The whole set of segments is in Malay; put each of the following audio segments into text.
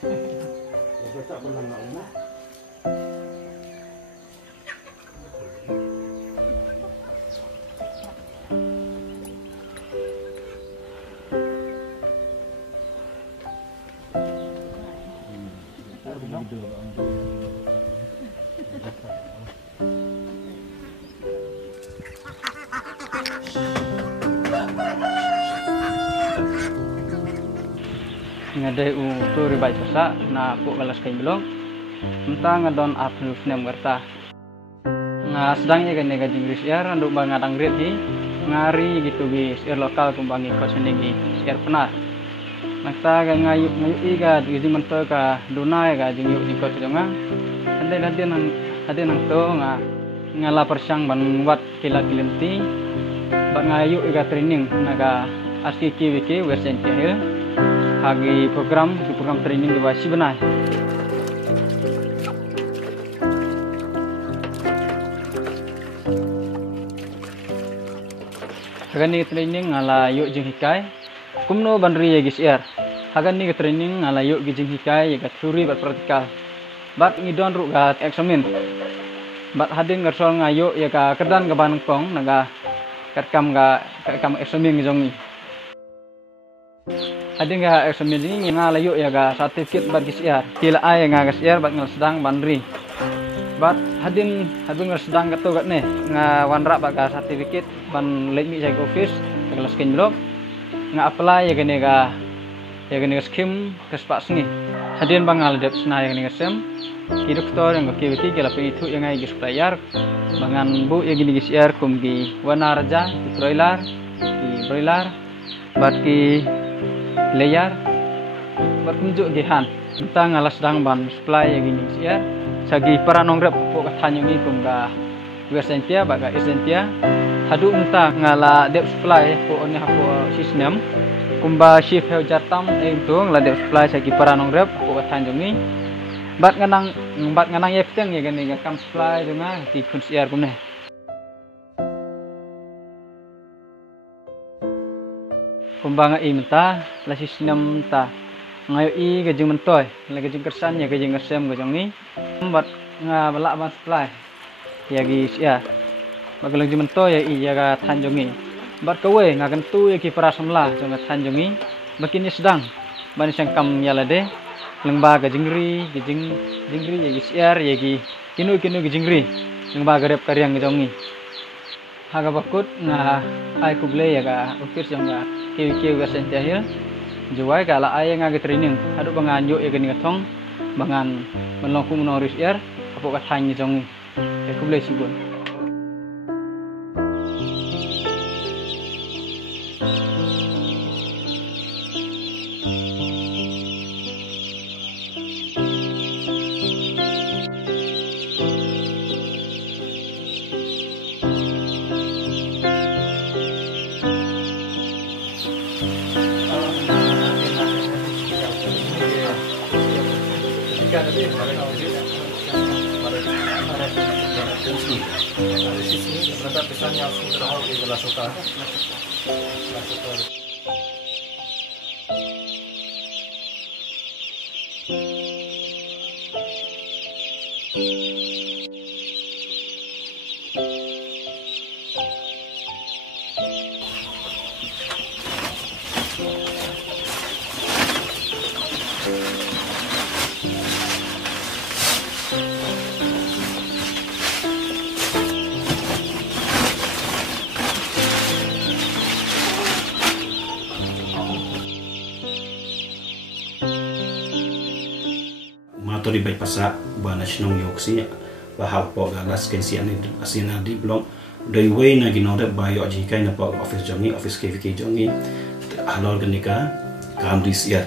Tak pernah nak. Ngadai tu ribai pasak na aku balas kain belum tentang ngadon apnu snem gerta sedang ya kan gaji Inggris ya anduk bang ngadang rit hi ngari gitu bis lokal kumbangi kos senegi penar nakta ga ngayuk iga gizi mentor ka dunai ga jingyuk di kos jonga andai hade nang to ngala persang ban wat kila kilenti bang ngayuk iga training naga aski wiki versen kahil hagi program training di wasi benai. Hagan ni training ngala yuk jing hikai, kumno bandri ya gisiar. Hagan ni training ngala yuk jing hikai ya teori bat praktikal. Bat ngidon ru ga eksamen. Bat hading ngersol ngayuk ya ka kerdan ga banengpong naga kam eksamen ngejongi. Ada nggak eksamen ini ngalayuk ya ga sertifikat bat gisiar kila ay nga gisiar bat ngal sedang bandri bat hadin ngal sedang kato gat ne nga wanra bat ga sertifikat ban lek mi saya office kelas skin blog nga apply ya gene skim kespak sengi hadin bang ngal dep sna ya gene sem doktor yang ke kila pe itu yang ai gis player bangan bu ya gene gisiar kum gi wanarja di broiler bat ki layar bertunjuk gihan tentang alas sedang ban supply yang ini ya sagi para nongrep pok katanya ni kumga versentia baga esentia hadu entah ngala dep supply pok ni hapo sistem kumba shift heu jatam itu ngala dep supply sagi para nongrep pok katanya ni bat nganang yefteng ya gani kam supply dengan di kunsiar kumne kumbanga imta la sistem ta ngayo i gajing mentoy la gajing kersan ya gajing ngesem gajong ni bat nga balak ban supply ya gis ya bagelang jing mentoy ya i ya ga tanjongi bat kawe nga kentu ya ki para samla jong tanjongi bakini sedang ban sangkam ya lade lengba gajingri ya gis ya gi kinu gajingri lengba garep karyang gajongi haga bakut nga ai kuble ya ga ukir jong ga kiu versen jahil juai kala ay nga training adu banganyo ya gani gatong bangan menlongku menoris air apok katanya jong ya kuble sibun Ternyata pesannya langsung terhol di gelas suka. Atau di baik pasak bana sinong yoksi bahal po galas kensi asina di blog dari way na ginode bayo jikai na po office KVK jongi halor genika kamris ya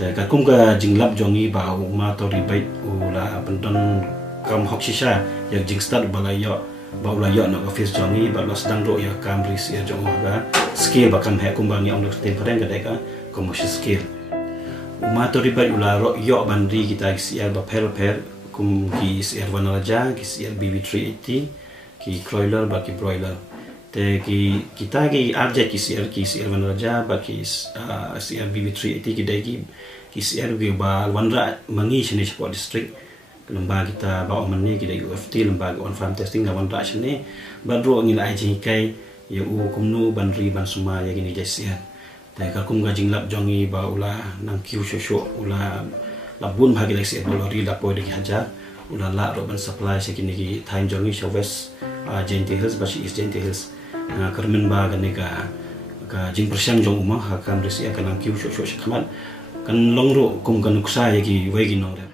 te kakum ga jinglap jongi ba ma to di baik ula benton kam hoksisha ya jingstad balayo ba ula yo na office jongi ba los dang ro ya kamris ya jongi ga skill ba kam he kumbangi on temporen ga deka commercial skill Mato ribat ula yo bandri kita KCR per kum KCR Wanaraja, KCR BB380, ki Kroiler baki broiler. Te kita ki RJ KCR Wanaraja baki KCR BB380 ki dai ki KCR ge ba wanra mangi sini support district lembaga kita ba omani kita UFT lembaga on farm testing na wanra sini badro ngila ai kai ya kumnu banri ban suma ya gini jasian tai kalkum ga jinglap jongi ba ula nang kiu shosho ula labun bagi leksi bolori la po de hajar ula la ro ban supply sekini ki time jongi showes Jainti Hills basi East Jainti Hills kermen ba ganega ka jing persiang jong umah akan resi akan nang kiu shosho shakaman kan longro kum kan uksa ya ki wegi nong de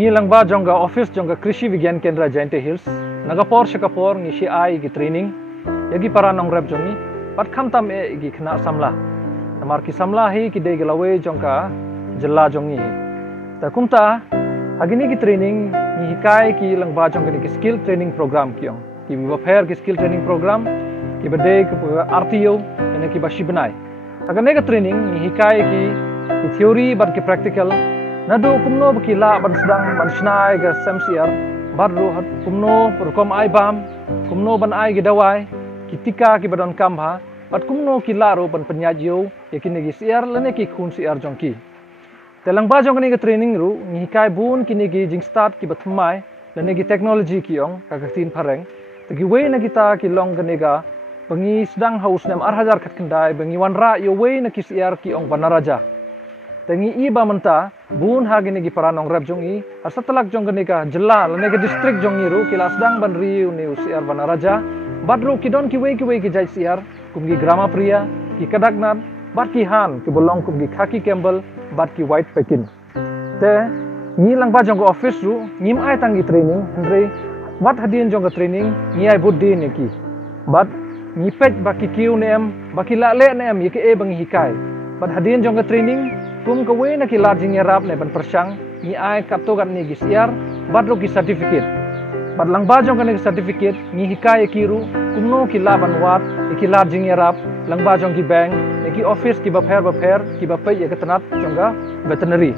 Ngilang ba jongga office jongga Krishi Vigyan Kendra Jainti Hills nagapor shakapor ngi shi ai gi training yagi para nong rep jongi pat khamtam e gi khna samla namar ki samla hi ki de gelawe jongka jella jongi ta kumta agini gi training ngi hikai ki lang ba jongga ki skill training program kiong ki wafair ki skill training program ki bade ki RTO ene ki bashi banai agane ga training ngi hikai ki theory but ki practical nado kumno bakila ban sedang ban snai ga samsiar barru hat kumno perkom ai bam kumno ban ai ga dawai kitika ki badon kambha pat kumno ki laro ban penyajio yakini gi siar lene ki khun siar jongki telang ba jong ni ga training ru ni kai bun kini gi jing start ki bathmai lene gi technology ki ong ka tin phareng tegi we na kita ki long ga nega bangi sedang haus nem arhajar khat kendai bangi wanra yo we na ki siar ki ong banaraja tengi iba menta bun hagini gi paranong rep jongi asatalak jongani ka jella lene ga district jongi ru kila sedang ban riu ni usiar banaraja badru kidon ki we ki jai siar kumgi grama priya ki kadagnat bat ki han ki bolong kumgi khaki campbell bat ki white pekin te ni lang ba jong office ru ngim ai tangi training andre bat hadien jong training ni ai buddi ni ki bat ni pet baki kiu nem baki la le nem yeke e bangi hikai bat hadien jong training kum ka we na ki larging yarap ne ban persang ni ai kapto gan ni gisiar badro ki certificate badlang ba jong kan certificate ni hikai kiru kumno ki laban wat ki larging yarap lang ba jong ki bank ki office ki baper ki bapai ya ketanat jongga veterinary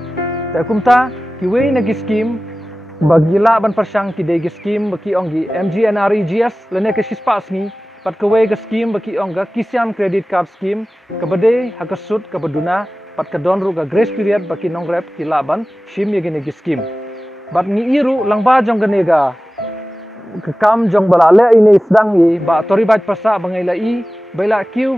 ta kumta ki we na ki scheme bagila ban persang ki de ki scheme baki ongi MGNREGS lene ke sispas ni pat ka we ka scheme baki onga Kisan credit card scheme kabade hakasut kabaduna pat kadon ru ga grace period baki nong rep ki laban shim ye gene ki scheme bat ni iru langba jong gane ga kam jong balale ini sedang i ba tori bat pasa bangai lai baila kiu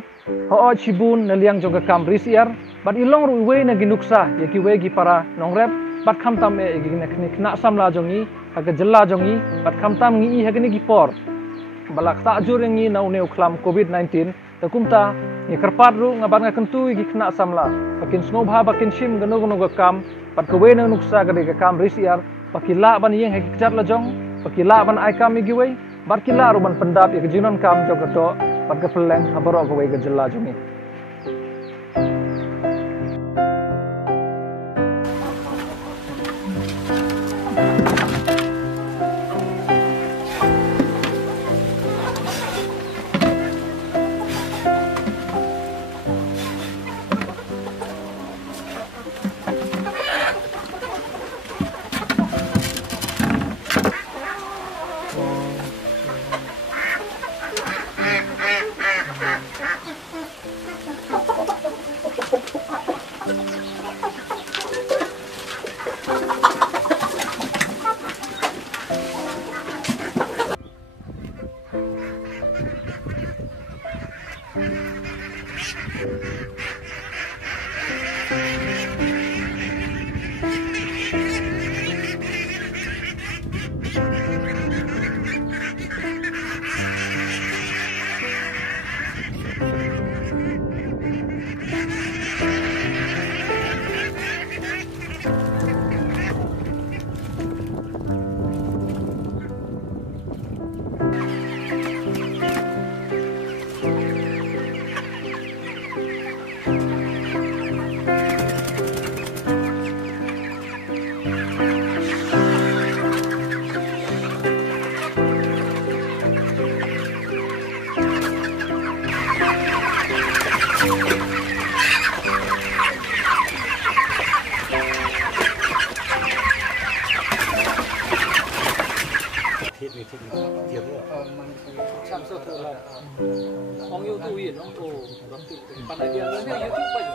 ho chibun na liang jong kam risiar bat ilong ru we na ginuksa ye ki we gi para nong rep bat kham tam e gi na khna samla jongi aga jella jongi bat kham tam ngi i hagni gi por balak ta jur ngi nau neu khlam covid-19 takumta ni karpat ru ngaban nga kentu gi khna samla pakin snobha bakin shim gano ga kam pat ko we na nuksa ga de kam risiar pakila ban yeng hek chat la jong pakila ban ai kam gi we bat kila ru ban pendap ye jinon kam jog to pat ka peleng habaro ko we ga jella jongi Ông yêu tu yên ông cô pada dia YouTube banyak.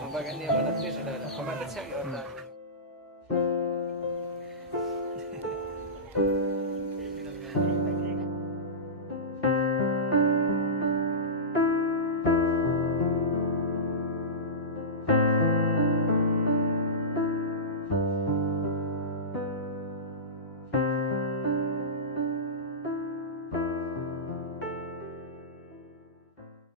Pembagian dia mana tu sudah, pembagian saya